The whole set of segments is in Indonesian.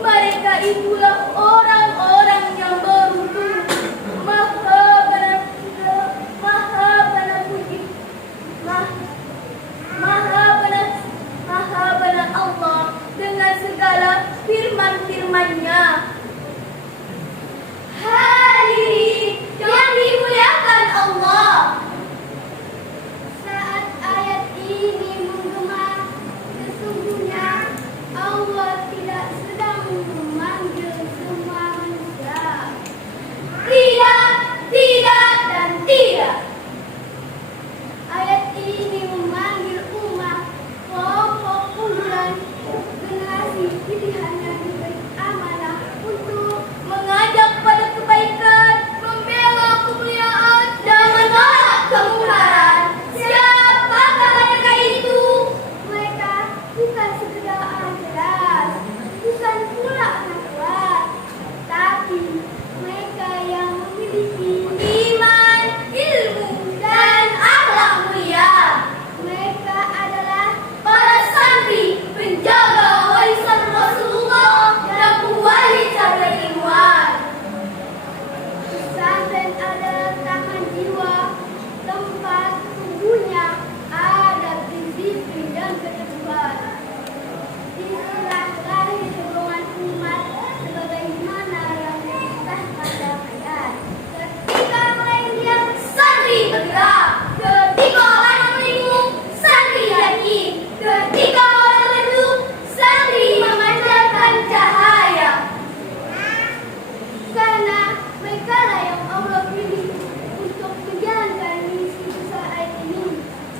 Mereka itulah orang-orang yang beruntung. Maha benar Allah dengan segala firman-firman-Nya. Hadirin yang dimuliakan Allah. Saat ayat ini menggema, sesungguhnya Allah tidak sedang memanggil semua manusia. Tidak, dan tidak. Ayat ini memanggil umat, kelompok unggulan, generasi pilihan yang diberi amanah untuk mengajak pada kebaikan, membela kemuliaan, dan menolak kemungkaran. Siapakah mereka itu? Mereka bukan sekedar anak cerdas, bukan pula anak kuat, tapi mereka yang memiliki iman, ilmu, dan akhlak mulia. Mereka adalah para santri, penjaga warisan Rasulullah dan pengwali cabang ilmuwan. Pesantren adalah taman jiwa, tempat tumbuhnya adab, disiplin, dan ketertiban. Itulah lahir dorongan umat sebagaimana yang disahkan dalam ayat. Ketika melainkan santri bergerak, ketika orang melingung, santri yakin, ketika orang redup, santri memancarkan cahaya. Karena mereka lah yang Allah pilih untuk menjalankan misi besar ayat ini,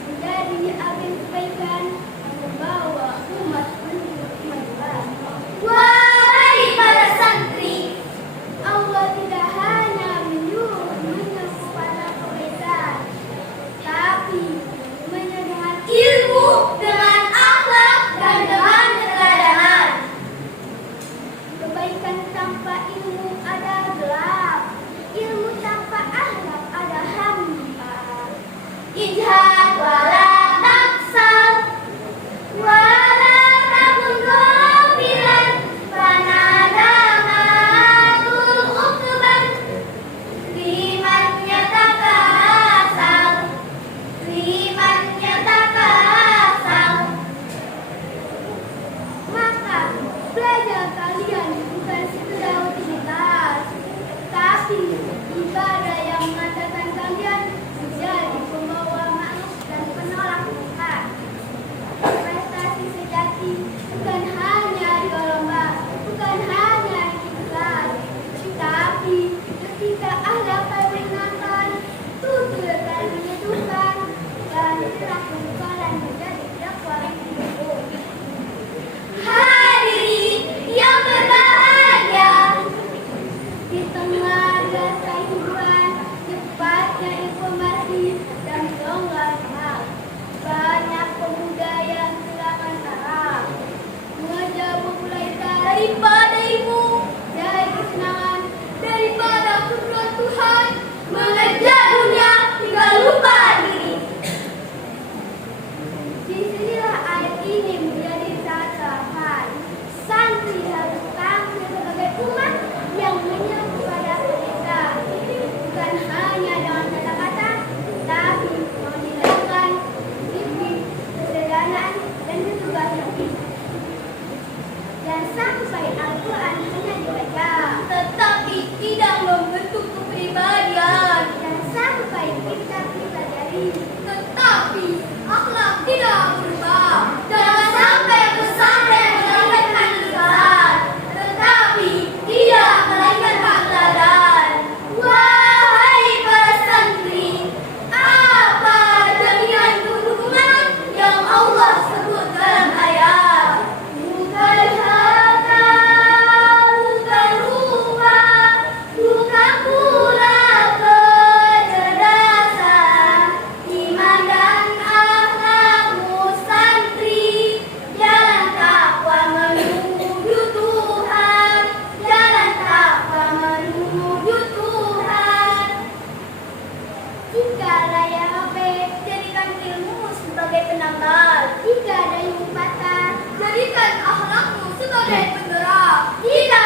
menjadi agen kebaikan yang membawa umat menuju kemajuan. Wahai para santri, Allah tidak hanya menyuruh pada kebaikan, tapi dengan ilmu, dengan akhlak, dan dengan keteladanan. Kebaikan tanpa ilmu ada gelap, ilmu tanpa akhlak ada hampa. Ijhad wala taksal, wala takun ghafilan, fanadamatul uqban, liman yatakasal, Maka belajar kalian bukan sekedar rutinitas, tapi ibadah yang mengantarkan kalian menjadi pembawa makna budaya silangan Arab. Mengajar popularitas daripada ilmu, cari kesenangan daripada firman Tuhan. Mengejar dunia hingga lupa diri. Disinilah ayat ini menjadi sangat relevan. Santri harus tampil sebagai umat yang menyeru kepada kita, bukan hanya dengan kata-kata, tapi menghilangkan disiplin, kesederhanaan, dan ketegasan. Dan sampai Al-Quran hanya dibaca, tetapi tidak membentuk kepribadian. Dan sampai kita dipelajari, tetapi akhlak tidak berubah. Jangan sampai pesantren melahirkan kesalahan, tetapi tidak melahirkan keteladanan. Wahai para santri, apa jaminan kehukuman yang Allah sebut dalam ayat? Bukan harta, bukan rumah, bukan pula kecerdasan, iman dan akhlakmu santri, jalan takwa menuju Tuhan, jalan takwa menuju Tuhan. Jika layar HP, jadikan ilmu sebagai penambal. Jika dayung patah, jadikan akhlakmu sebagai penggerak. Jika